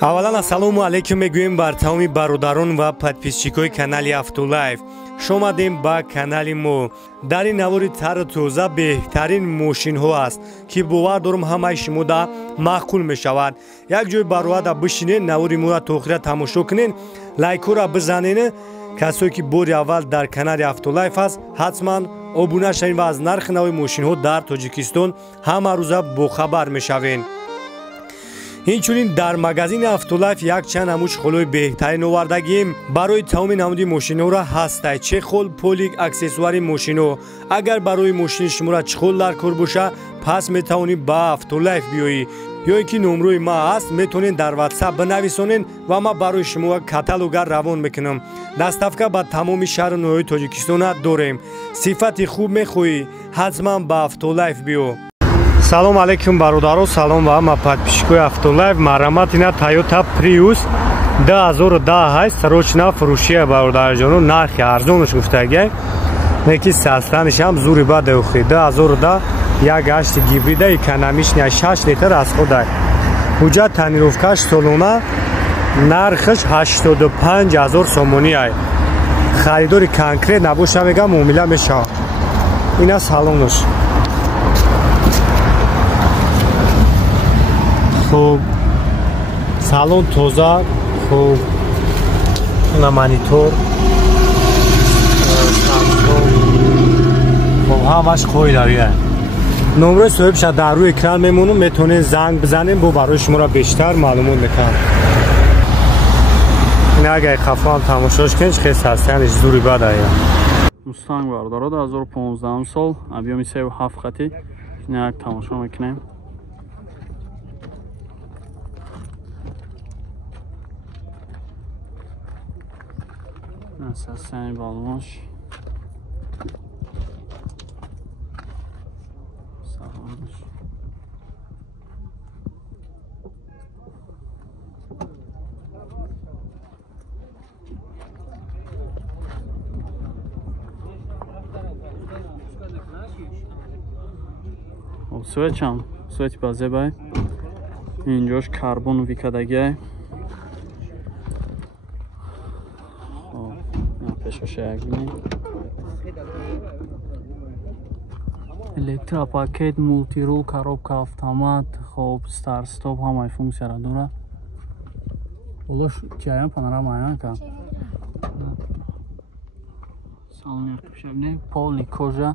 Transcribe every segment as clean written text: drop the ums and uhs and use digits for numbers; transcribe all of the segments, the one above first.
аввалан ассалому алайкум мегӯем бар тамоми бародарон ва подписчикои канали Автолайф. шомадем ба канали мо. дар ин навори тару тоза беҳтарин мошинҳо аст ки бовар дорам ҳамаи шумо да маъқул мешавад. як ҷой барояда бишинен, навори моро то охира тамошо кунен, лайкора бизанен. касое ки бори аввал дар канали Автолайф аст, ҳатман обуна шавен ва аз нархи нави мошинҳо дар Тоҷикистон ҳама рӯза бохабар мешавен. инчунин дар магазини Автолайф якчанд намуд холҳои беҳтарин овардагием барои тамоми намуди мошинҳоро ҳастай. чехол, полик, аксессуари мошинҳо. агар барои мошини шуморо чихол дар кор боша, пас метавонӣ ба Автолайф биёӣ. ё ин ки номрои ма аст, метавонед дар WhatsApp бинависонед ва ма барои шумо каталога равон мекунам. доставка ба тамоми шаҳру ноҳияи Тоҷикистон дорем. сифати хуб мехоҳӣ, ҳатман ба Автолайф биё. салом алайкум бародаро, салом ва ҳама подписчикои Автолайф. марамат ина Toyota Prius 2018 срочна фурӯшия бародарҷоно, нархи арзонаш гуфтагай. неки састаниш ҳам зури ба деохи 2010 1.8 гибрида экономичная 6 литр расходай. ҳуҷҷат танировкаш солона, нархаш 85 000 сомонӣ ай. харидори конкрет набоша мегам муомила мешавад. ина салонаш. хуб, салон тоза, хуб, на монитор, хуб, ҳамаш қоидави. номрои соҳибша дар рӯи экран мемонам, метавонед занг бизанем, бо барои шуморо бештар маълумот мекунам. ина агар хафам тамошош кунед, хеле састаниш зури бадая. Mustang бародаро 2015 сол, объеми 37 хати. ина як тамошо мекунем. Насастани балмош. Салонаш. Свечам, свеч базебай. Инҷош карбон викадагай. электропакет, мултирул, коробка автомат, хоб, старт стоп, ҳамаи функсияро дорад. Олош чаян панорама аянка. салон яктушабне, полни кожа.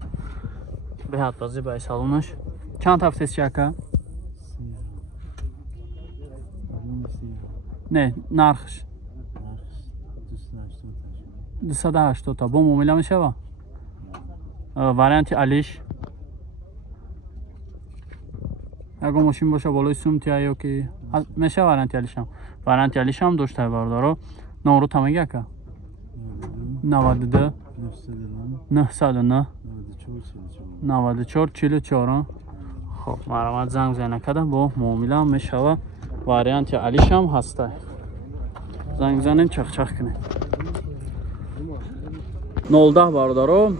беҳад базебай салонаш. чанд ҳафтаст чака? не, нархш 280 та бо муомила мешава. варианти алиш ягон мошин боша болои сумтия ё ки мешава. варианти алишам доштай бародаро. номро тамаги ака 92 909 94 44. хоб, марамат занг занакада бо муомила мешава. варианти алишам ҳастай. занг занем, чахчах кунем. 010 бародаро,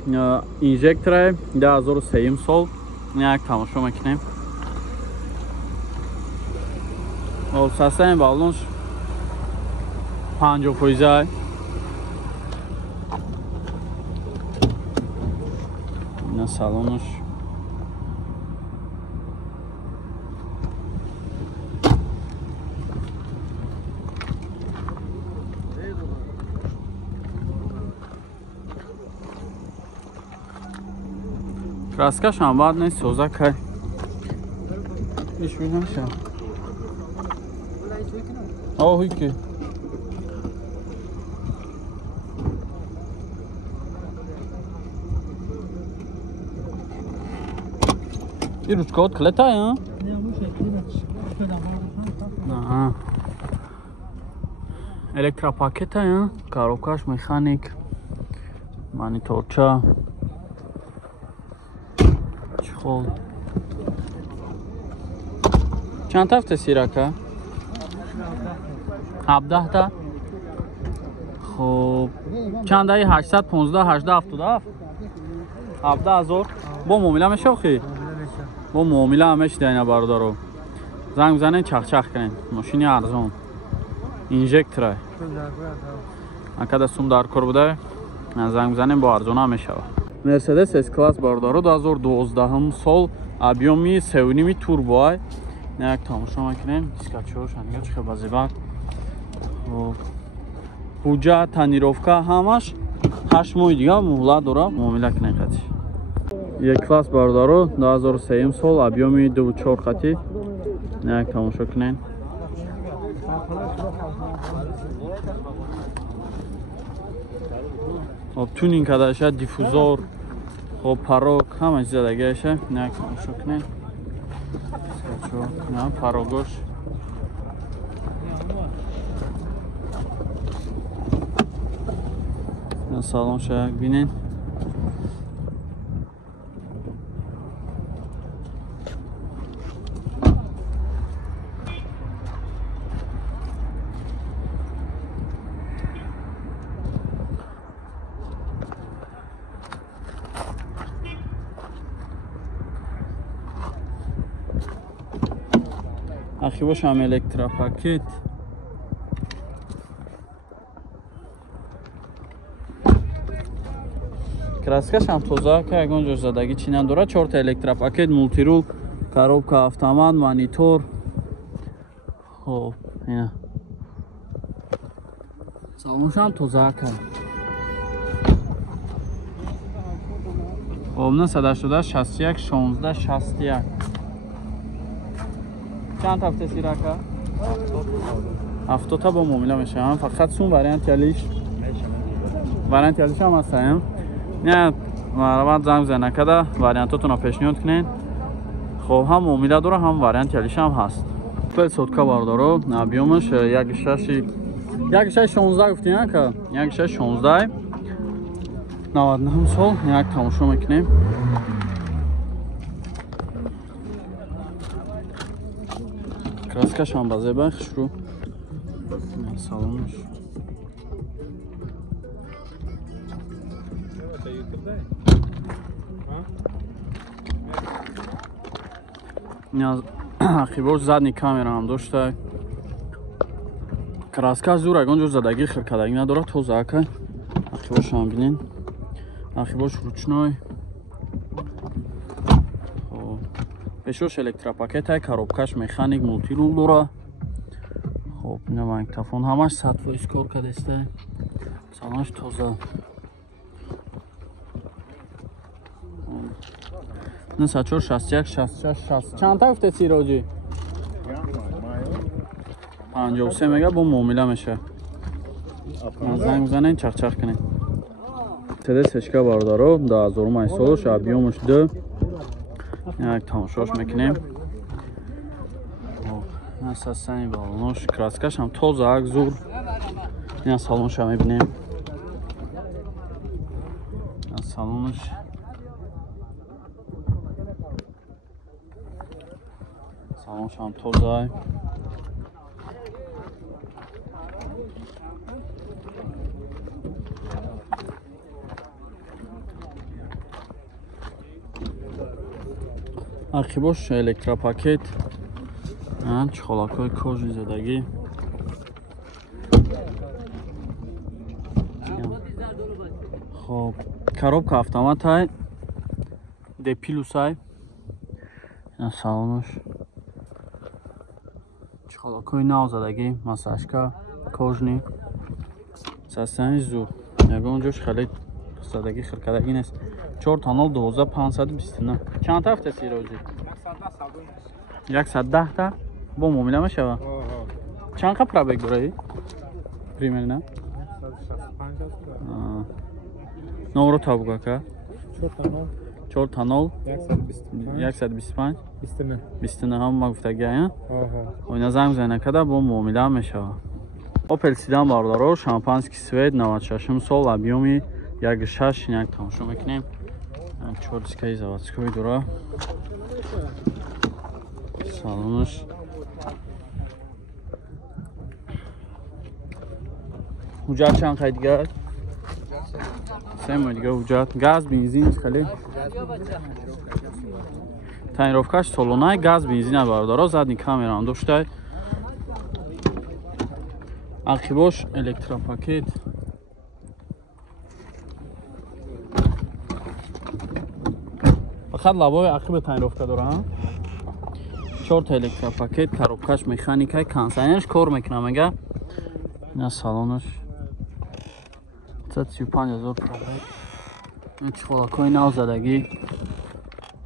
инжекторай 2003 сол. як тамошо мекунем. састани балонш 50%. ина салонаш. краскаш ҳам бад нест, тоза кай. иш бинамша. оҳи ки. и ручкаот клетай, а? Аҳа. электропакетай, а? коробкаш механик. мониторча. чихол. чанд ҳафта сирака? 17 та. хуб. чандаи 815 877? 17000. бо муомила мешавхи? бо муомила ҳамеш дайна бародаро. занг бизанед, чахчах кунед. мошини арзон. інжекторай. Акада сум дар кор буда. Занг мизанем бо арзона мешавад. Mercedes S-Class бардоро 2012 сол объёми 3.5 турбо. Як тамошо мекунем, дискачош aniga чӣ ба зебак. Ҳуҷҷат, тонировка ҳамаш 8 моҳи дига муҳлат дора, муомила кунем хати. E-Class бардоро 2003 сол объёми 2.4 хати. Як тамошо кунем. Тунинг кадаша, диффузор, парок, ҳама чиз дагиаша. Як тамошо кунем. Парогош. Салон шак бинен. Архивош ҳам электропакет. Краскаш ҳам тоза ка ягон ҷо задагӣ чӣ надорад. 4 та электропакет, мултирул, коробка автомат, монитор. Хоб, ина. Салонаш ҳам тоза ка. Обна 181 16 61. چند هفته سیراکا؟ 70 تا با مومیلا میشم. فقط سون وارینتیالیش هم هستیم. نه مرا زنگ زنه کده وارینتاتون رو پیشنهاد کنین. خب هم مومیلا داره هم وارینتیالیش هم هست. پل سودکا باردارو نبیومش 1.6 گفتین که 1.6 99 سال یک تماشا میکنیم. Краскаш ҳам ба зебак шурӯъ. Салонаш. Ақибош задни камера ҳам дошта. Краскаш зур ягон ҷо задагӣ хиркадагӣ надорад. Тоза ака. Ақибош ҳам бинен. Ақибош ручной. Пешош электропакет, коробкаш механик, мултирул дора. Хоб, ина магнитофон ҳамаш 100% кор кадаста. Салонаш тоза. На 64 61 60. Чанд та гуфте сироҷи? 53 мега бо муомила меша. Занг мизанем, чахчах кунем. Mercedes H-ка бардоро 2005 солш, объёмаш 2. Як тамошош мекунем. Насастани балонош, краскаш ҳам тоза ак зур. Ина салонша мебинем. Салонаш. Салонш ҳам тоза. Архивош электропакет. Чухолакҳои кожи задагӣ. Хоб, коробка автоматай. Депилусай. Ина салонаш. Чухолакҳои нав задагӣ, масажка, кожни. Састани зур. Ягон ҷош хеле задагӣ хиркадагӣ нест. 4 тонал 12 529. Чанд та ҳафта сироҷи? 110 та бо муомила мешава. Чанд қа пробег дораи? Примерно 165. Номеро табука ка? 4 тонал 125 29 ҳам ма гуфтаги ая. Ойна занг мизанем када бо муомила мешава. Opel Sedan бардоро шампанский свет 96 сол объёми 1.6 як тамошо мекунем. 4 дискаи заводской дора. Салонаш. ҳуҷҷат чанд қай дигар? 3 моҳ дигар ҳуҷҷат. Газ, бензин хеле. Тонировкаш солонаи газ, бензина бардоро задни камера ҳам дошта. ақибош электропакет. фақат лабои ақиби тайинрофта дорам. 4 та электропакет, коробкаш механикай, кондитсионерш кор мекунад мега. Ина салонаш 35000 пробег. ин чиқолакои нав задагӣ.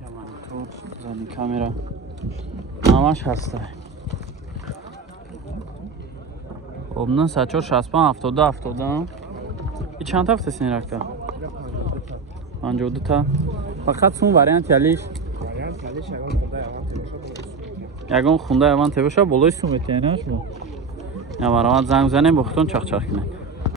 Я монитор, задни камера. Ҳамаш ҳастай. Обна 74 65 70 70. И чанд та фтасин рахта? 52 та. Фақат сум вариант ялиш. Вариант ялиш ягон хунда яван тебоша болои сум метиянаш бо. Я маромад занг занем бо хутон чахчах кинем.